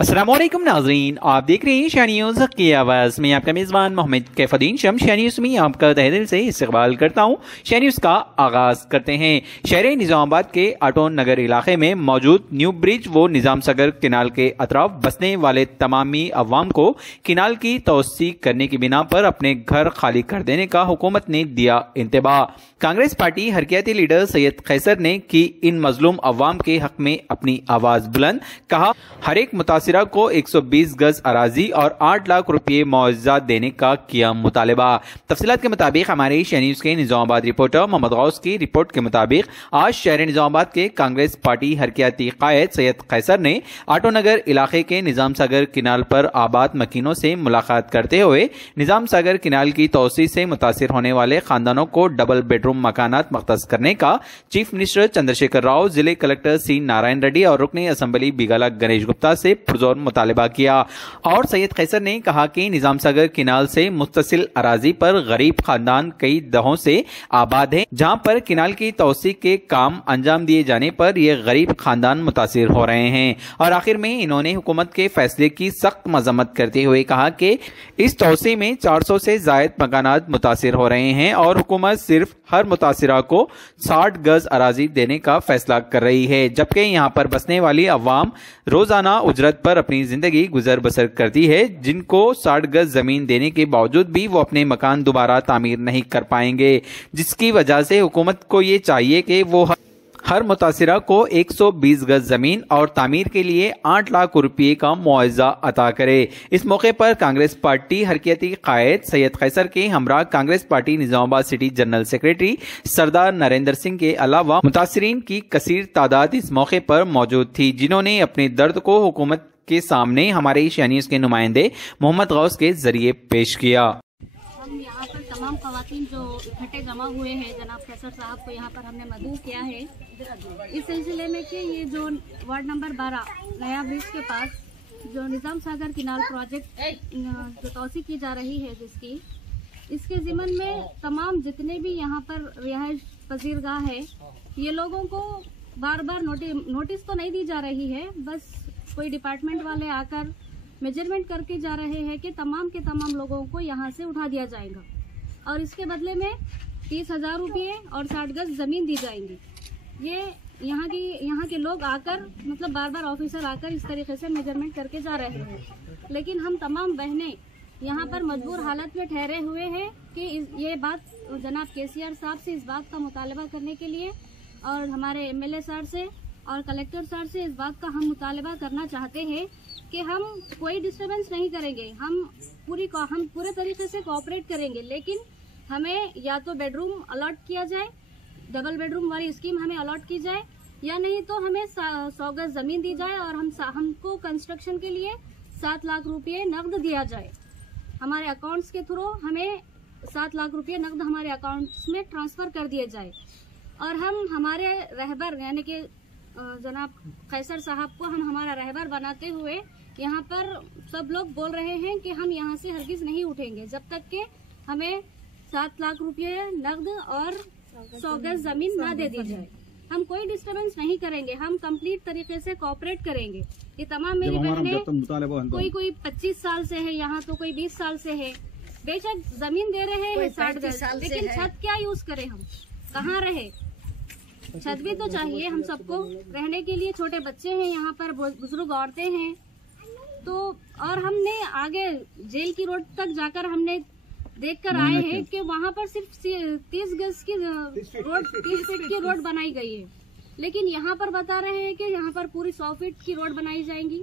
अस्सलामुअलैकुम नाज़रीन, आप देख रहे हैं शाह न्यूज़ की आवाज़ में। आपका मेज़बान मोहम्मद कैफुद्दीन शम्स शाह न्यूज़ में आपका तहे दिल से इस्तकबाल करता हूँ। शाह न्यूज़ का आगाज़ करते हैं। शहर निज़ामाबाद के आटोन नगर इलाके में मौजूद न्यू ब्रिज व निज़ाम सागर किनाल के अतराफ बसने वाले तमामी अवाम को किनाल की तोसी करने की बिना पर अपने घर खाली कर देने का हुकूमत ने दिया इंतबाह। कांग्रेस पार्टी हरकियाती लीडर सैयद कैसर ने की इन मजलूम अवाम के हक में अपनी आवाज़ बुलंद। कहा, हर एक मुतासिरा को 120 गज अराजी और 8 लाख रुपये मुआवजा देने का किया मुतालबा। तफसीलात के मुताबिक हमारे शहर न्यूज़ के निज़ामाबाद रिपोर्टर मोहम्मद गौस की रिपोर्ट के मुताबिक आज शहर निज़ामाबाद के कांग्रेस पार्टी हरकियाती कायद सैयद कैसर ने आटोनगर इलाके के निज़ाम सागर किनाल पर आबाद मकीनों से मुलाकात करते हुए निज़ाम सागर किनाल की तोसी से मुतासिर होने वाले खानदानों को डबल बेडरूम मकानात मख्तस करने का चीफ मिनिस्टर चंद्रशेखर राव, जिले कलेक्टर सी नारायण रेड्डी और रुकने असम्बली बिगाला गणेश गुप्ता से पुरजोर मुतालबा किया। और सैयद कैसर ने कहा कि निज़ाम सागर किनाल से मुस्तसिल अराजी पर गरीब खानदान कई दहों से आबाद है, जहां पर किनाल की तोसी के काम अंजाम दिए जाने पर ये गरीब खानदान मुतासिर हो रहे हैं। और आखिर में इन्होंने हुकूमत के फैसले की सख्त मजम्मत करते हुए कहा कि इस तोसी में 400 से जायद मकानात मुतासिर हो रहे हैं और हुकूमत सिर्फ हर मुतासिरा को 60 गज अराजी देने का फैसला कर रही है, जबकि यहाँ पर बसने वाली अवाम रोजाना उजरत पर अपनी जिंदगी गुजर बसर करती है, जिनको 60 गज जमीन देने के बावजूद भी वो अपने मकान दोबारा तामीर नहीं कर पाएंगे, जिसकी वजह से हुकूमत को ये चाहिए कि वो हर मुतासिरा को 120 गज जमीन और तामीर के लिए 8 लाख रुपये का मुआवजा अता करे। इस मौके पर कांग्रेस पार्टी हरकियाती कायद सैयद कैसर के हमरा Congress party Nizamabad city general secretary Sardar Narendra Singh के अलावा मुतासिरीन की कसीर तादाद इस मौके पर मौजूद थी, जिन्होंने अपने दर्द को हुकूमत के सामने हमारे शाह न्यूज़ के नुमाइंदे मोहम्मद गौस के जरिए पेश किया। यहाँ पर तमाम खवातीन जो इकट्ठे जमा हुए हैं, जनाब कैसर साहब को यहाँ पर हमने मदऊ किया है इस सिलसिले में कि ये जो वार्ड नंबर 12 नया ब्रिज के पास जो निज़ाम सागर किनाल प्रोजेक्ट जो तोसी की जा रही है, इसके ज़िमन में तमाम जितने भी यहाँ पर रिहाइश पजीरगाह है, ये लोगों को बार बार नोटिस तो नहीं दी जा रही है, बस कोई डिपार्टमेंट वाले आकर मेजरमेंट करके जा रहे हैं कि तमाम के तमाम लोगों को यहाँ से उठा दिया जाएगा और इसके बदले में 30,000 रुपये और 60 गज ज़मीन दी जाएंगी। ये यहाँ के लोग आकर मतलब बार बार ऑफिसर आकर इस तरीके से मेजरमेंट करके जा रहे हैं, लेकिन हम तमाम बहनें यहाँ पर मजबूर हालत में ठहरे हुए हैं कि ये बात जनाब केसीआर साहब से इस बात का मुतालबा करने के लिए और हमारे एमएलए सर से और कलेक्टर सर से इस बात का हम मुतालबा करना चाहते हैं कि हम कोई डिस्टर्बेंस नहीं करेंगे, हम पूरे तरीके से कोऑपरेट करेंगे, लेकिन हमें या तो बेडरूम अलॉट किया जाए, डबल बेडरूम वाली स्कीम हमें अलॉट की जाए, या नहीं तो हमें 100 गज जमीन दी जाए और हमको कंस्ट्रक्शन के लिए 7 लाख रुपये नकद दिया जाए। हमारे अकाउंट्स के थ्रू हमें 7 लाख रुपये नकद हमारे अकाउंट्स में ट्रांसफर कर दिए जाए और हम हमारे रहबर यानी कि जनाब कैसर साहब को हम हमारा रहबर बनाते हुए यहाँ पर सब लोग बोल रहे हैं कि हम यहाँ से हरगिज नहीं उठेंगे जब तक कि हमें 7 लाख रुपये नकद और 100 गज जमीन ना दे दी जाए। हम कोई डिस्टर्बेंस नहीं करेंगे, हम कंप्लीट तरीके से कोऑपरेट करेंगे। ये तमाम मेरी बहनें कोई 25 साल से है यहाँ, तो कोई 20 साल से है, बेशक जमीन दे रहे हैं 60 गज, लेकिन छत क्या यूज करें, हम कहाँ रहे? छत भी तो चाहिए हम सबको रहने के लिए। छोटे बच्चे हैं यहाँ पर, बुजुर्ग औरतें हैं, तो और हमने आगे जेल की रोड तक जाकर हमने देखकर आए हैं कि वहाँ पर सिर्फ 30 गज की रोड 30 फीट की रोड बनाई गई है, लेकिन यहाँ पर बता रहे हैं कि यहाँ पर पूरी 100 फीट की रोड बनाई जाएंगी।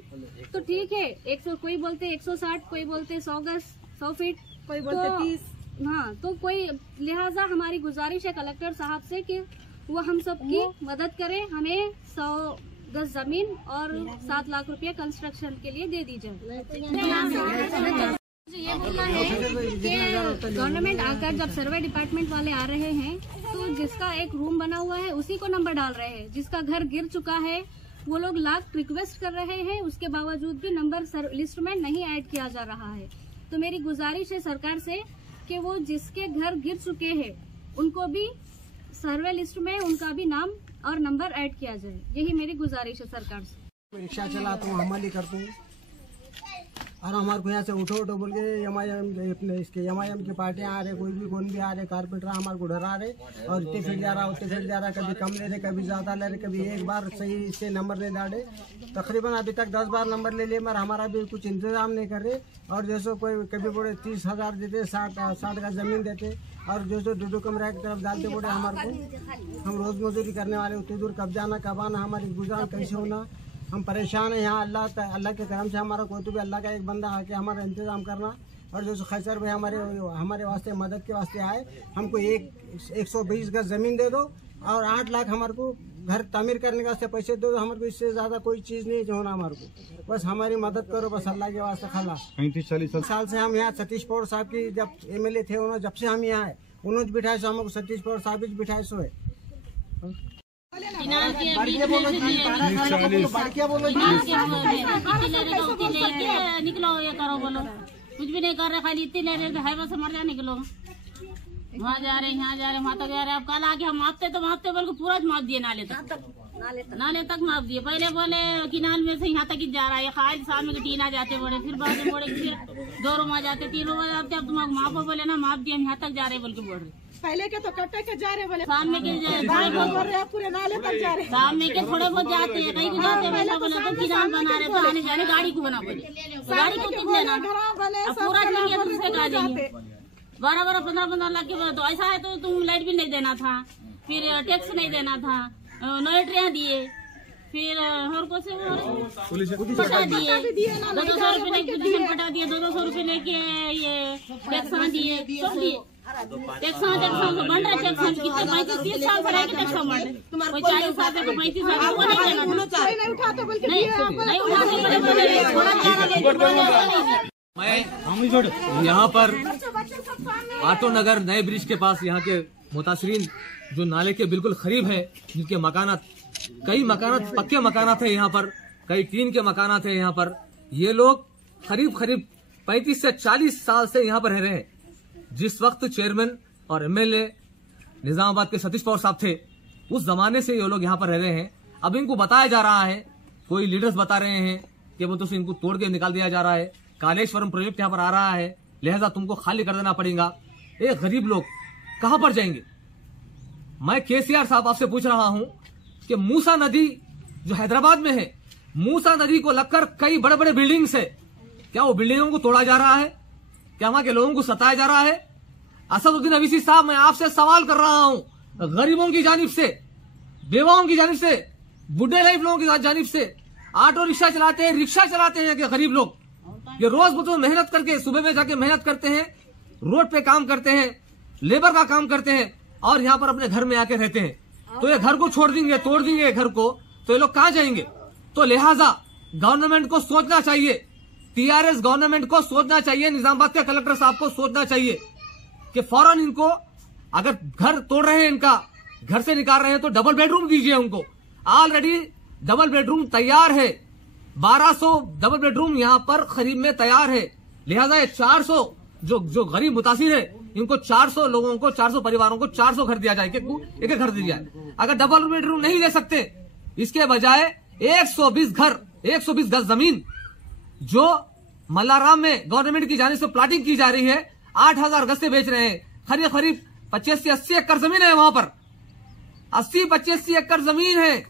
तो ठीक है, 100 कोई बोलते 160, कोई बोलते 100 गज 100 फीट, कोई बोलते 30। हाँ, तो कोई लिहाजा हमारी गुजारिश है कलेक्टर साहब से कि वो हम सबकी मदद करें, हमें 100 गज जमीन और 7 लाख रुपये कंस्ट्रक्शन के लिए दे दी जाए। मुझे ये बोलना है कि गवर्नमेंट आकर जब सर्वे डिपार्टमेंट वाले आ रहे हैं तो जिसका एक रूम बना हुआ है उसी को नंबर डाल रहे हैं, जिसका घर गिर चुका है वो लोग लाख रिक्वेस्ट कर रहे हैं, उसके बावजूद भी नंबर लिस्ट में नहीं ऐड किया जा रहा है। तो मेरी गुजारिश है सरकार से कि वो जिसके घर गिर चुके हैं उनको भी सर्वे लिस्ट में उनका भी नाम और नंबर ऐड किया जाए, यही मेरी गुजारिश है सरकार से। रिक्शा चलाता हूँ, हमाली करता हूँ, और हमारे को यहाँ से उठो उठो बोल के MIM की पार्टियाँ आ रहे, कोई भी आ रहे, कारपेंटर हमारे को डरा रहे और इतने फिर जा रहा उतने फिर जा रहा, कभी कम ले रहे कभी ज़्यादा ले रहे, कभी एक बार सही से नंबर नहीं डाले। तकरीबन अभी तक 10 बार नंबर ले लिए मगर हमारा भी कुछ इंतजाम नहीं कर रहे। और जैसे कोई कभी बोले 30,000 देते, 60 का ज़मीन देते और जो दो कमरा की तरफ डालते बोले हमारे को। हम रोज़ मजदूरी करने वाले उतनी दूर कब जाना कब आना, हमारी गुजारा कैसे होना, हम परेशान हैं। यहाँ अल्लाह के करम से हमारा कोई तो भी अल्लाह का एक बंदा आके हमारा इंतज़ाम करना। और जो खैसर भाई हमारे वास्ते मदद के वास्ते आए, हमको 120 गज ज़मीन दे दो और 8 लाख हमारे को घर तामीर करने के वास्ते पैसे दो। हमारे को इससे ज़्यादा कोई चीज़ नहीं होना, हमारे को बस हमारी मदद करो, बस अल्लाह के वास्ते खलास। 35-40 साल से हम यहाँ सतीश पवार साहब की जब MLA थे उन्होंने, जब से हम यहाँ आए उन्होंने बिठाए सो, हमको सतीश पवार साहब भी बिठाए सो है। निकलो ये करो बोलो, कुछ भी नहीं कर रहे, खाली इतनी ले रहे है बस मर जा, निकलो वहाँ जा रहे यहाँ जा रहे वहाँ तक जा रहे। अब कल आके हम मापते तो मापते बोल के पूरा माप दिए, नाले तक माप दिए। पहले बोले किनाल में से यहाँ तक ही जा रहा है, खाली सामने के टीना जाते बोले, फिर बाद में बोले फिर 2 रूम जाते 3 रूम जाते। अब तुम मापो बोले ना, माप दिए हम यहाँ तक जा रहे बोल के बोल रहे। पहले के तो कट्टे के जा रहे बोले, सामने के पूरे नाले तक जा रहे, सामने के थोड़े बहुत जाते हैं, कहीं को जाते वैसा बोले तो किनाल बना रहे, तो आने जाने गाड़ी को बना बोले, गाड़ी को कितने ना पूरा दूसरे का जाएंगे 12-15 लाख के। तो ऐसा है तो तुम लाइट बिल नहीं देना था, फिर टैक्स नहीं देना था, नए ट्रेन दिए, फिर और कुछ पटा दिए, 200 रुपये पटा दिए, 200 रुपये लेके ये टैक्स दिए, सब दिए। टैक्स बन रहे, टैक्स कितने 35-30 साल से रहेंगे टैक्स बन रहे, कोई 40 साल से 35 साल वो नहीं उठाते। मैं यहाँ पर ऑटो नगर नए ब्रिज के पास यहाँ के मुतासरीन जो नाले के बिल्कुल करीब है, जिनके मकानात कई मकानात पक्के मकानात है, यहाँ पर कई टीन के मकानात है, यहाँ पर ये लोग करीब 35 से 40 साल से यहाँ पर रह रहे हैं। जिस वक्त चेयरमैन और MLA निजामाबाद के सतीश पवार साहब थे, उस जमाने से ये लोग यहाँ पर रह रहे हैं। अब इनको बताया जा रहा है, कोई लीडर्स बता रहे हैं कि वो तो इनको तोड़ के निकाल दिया जा रहा है, कालेश्वरम प्रोजेक्ट यहाँ पर आ रहा है, लिहाजा तुमको खाली कर देना पड़ेगा। ये गरीब लोग कहाँ पर जाएंगे? मैं KCR साहब आपसे पूछ रहा हूँ कि मूसा नदी जो हैदराबाद में है, मूसा नदी को लगकर कई बड़े बड़े बिल्डिंग्स है, क्या वो बिल्डिंगों को तोड़ा जा रहा है? क्या वहां के लोगों को सताया जा रहा है? असदुद्दीन अवीसी साहब, मैं आपसे सवाल कर रहा हूं, गरीबों की जानिब से, बेवाओं की जानिब से, बुढ़े लाइफ लोगों की जानिब से, ऑटो रिक्शा चलाते हैं, रिक्शा चलाते हैं कि गरीब लोग ये रोज मतलब मेहनत करके सुबह में जाके मेहनत करते हैं, रोड पे काम करते हैं, लेबर का काम करते हैं और यहाँ पर अपने घर में आके रहते हैं। तो ये घर को छोड़ देंगे, तोड़ देंगे घर को, तो ये लोग कहाँ जाएंगे? तो लिहाजा गवर्नमेंट को सोचना चाहिए, TRS गवर्नमेंट को सोचना चाहिए, निजामाबाद के कलेक्टर साहब को सोचना चाहिए कि फौरन इनको, अगर घर तोड़ रहे हैं, इनका घर से निकाल रहे हैं, तो डबल बेडरूम दीजिए उनको। ऑलरेडी डबल बेडरूम तैयार है, 1200 डबल बेडरूम यहाँ पर खरीद में तैयार है। लिहाजा ये 400 जो गरीब मुतासिर है, इनको 400 लोगों को, 400 परिवारों को 400 घर दिया जाए, एक घर दिया जाए। अगर डबल बेडरूम नहीं दे सकते, इसके बजाय 120 घर, 120 गज जमीन जो मल्लाराम में गवर्नमेंट की जानिब से प्लाटिंग की जा रही है, 8000 गज से बेच रहे हैं। करीब 25 से 80 एकड़ जमीन है वहां पर, 80-85 एकड़ जमीन है।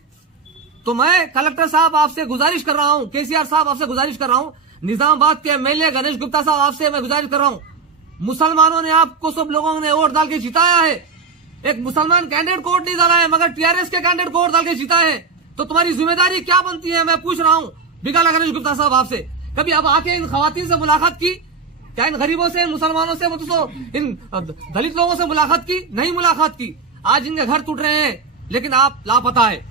तो मैं कलेक्टर साहब आपसे गुजारिश कर रहा हूं, KCR साहब आपसे गुजारिश कर रहा हूं, निजामाबाद के MLA गणेश गुप्ता साहब आपसे मैं गुजारिश कर रहा हूं, मुसलमानों ने आपको, सब लोगों ने वोट डाल के जिताया है। एक मुसलमान कैंडिडेट को वोट नहीं डाला है, मगर TRS के कैंडिडेट को वोट डाल के जीता है। तो तुम्हारी जिम्मेदारी क्या बनती है, मैं पूछ रहा हूं बिगाला गणेश गुप्ता साहब आपसे। कभी अब आके इन खवातीन से मुलाकात की क्या? इन गरीबों से, इन मुसलमानों से, इन दलित लोगों से मुलाकात की? नहीं मुलाकात की। आज इनके घर टूट रहे हैं, लेकिन आप लापता है।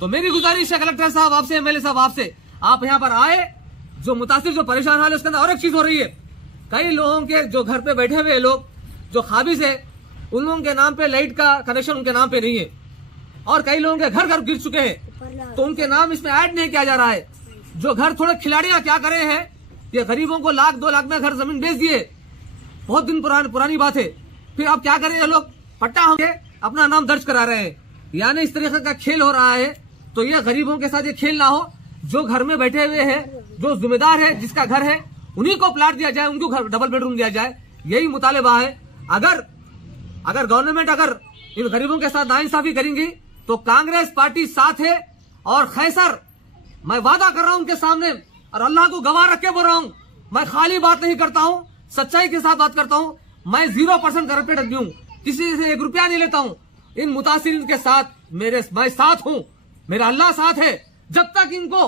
तो मेरी गुजारिश है कलेक्टर साहब आपसे, MLA साहब आपसे, आप यहाँ पर आए, जो मुतासिर, जो परेशान हाल है, उसके अंदर और एक चीज हो रही है, कई लोगों के जो घर पे बैठे हुए लोग जो खाबिज है, उन लोगों के नाम पे लाइट का कनेक्शन उनके नाम पे नहीं है, और कई लोगों के घर गिर चुके हैं, तो उनके नाम इसमें ऐड नहीं किया जा रहा है। जो घर थोड़े खिलाड़ियां क्या करे हैं, ये गरीबों को 1-2 लाख में घर जमीन बेच दिए, बहुत दिन पुरानी बात है। फिर अब क्या करें, ये लोग पट्टा होंगे अपना नाम दर्ज करा रहे हैं, यानी इस तरीके का खेल हो रहा है। तो ये गरीबों के साथ ये खेल ना हो, जो घर में बैठे हुए हैं जो जिम्मेदार है, जिसका घर है, उन्हीं को प्लाट दिया जाए, उनको घर डबल बेडरूम दिया जाए। यही मुतालबा है। अगर गवर्नमेंट अगर इन गरीबों के साथ नाइंसाफी करेंगी तो कांग्रेस पार्टी साथ है। और खैसर, मैं वादा कर रहा हूं उनके सामने और अल्लाह को गवाह रख के बोल रहा हूं, मैं खाली बात नहीं करता हूं, सच्चाई के साथ बात करता हूं। मैं 0% करप्टेड आदमी हूं, किसी से 1 रुपया नहीं लेता हूं। इन मुतासिरीन के साथ मैं साथ हूं, मेरा अल्लाह साथ है। जब तक इनको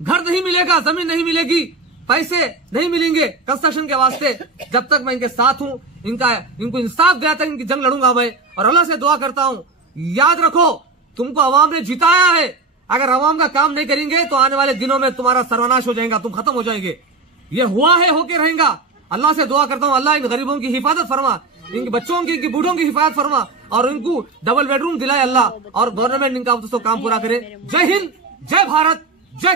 घर नहीं मिलेगा, जमीन नहीं मिलेगी, पैसे नहीं मिलेंगे कंस्ट्रक्शन के वास्ते, जब तक मैं इनके साथ हूं, इनको इंसाफ दिया तक इनकी जंग लड़ूंगा मैं। और अल्लाह से दुआ करता हूं, याद रखो तुमको अवाम ने जिताया है। अगर अवाम का काम नहीं करेंगे तो आने वाले दिनों में तुम्हारा सर्वनाश हो जाएगा, तुम खत्म हो जाएंगे। ये हुआ है, होके रहेगा। अल्लाह से दुआ करता हूं, अल्लाह इन गरीबों की हिफाजत फरमा, इनके बच्चों की, इनकी बूढ़ों की हिफाजत फरमा और इनको डबल बेडरूम दिलाए अल्लाह, और गवर्नमेंट इनका काम पूरा करे। जय हिंद, जय भारत, जय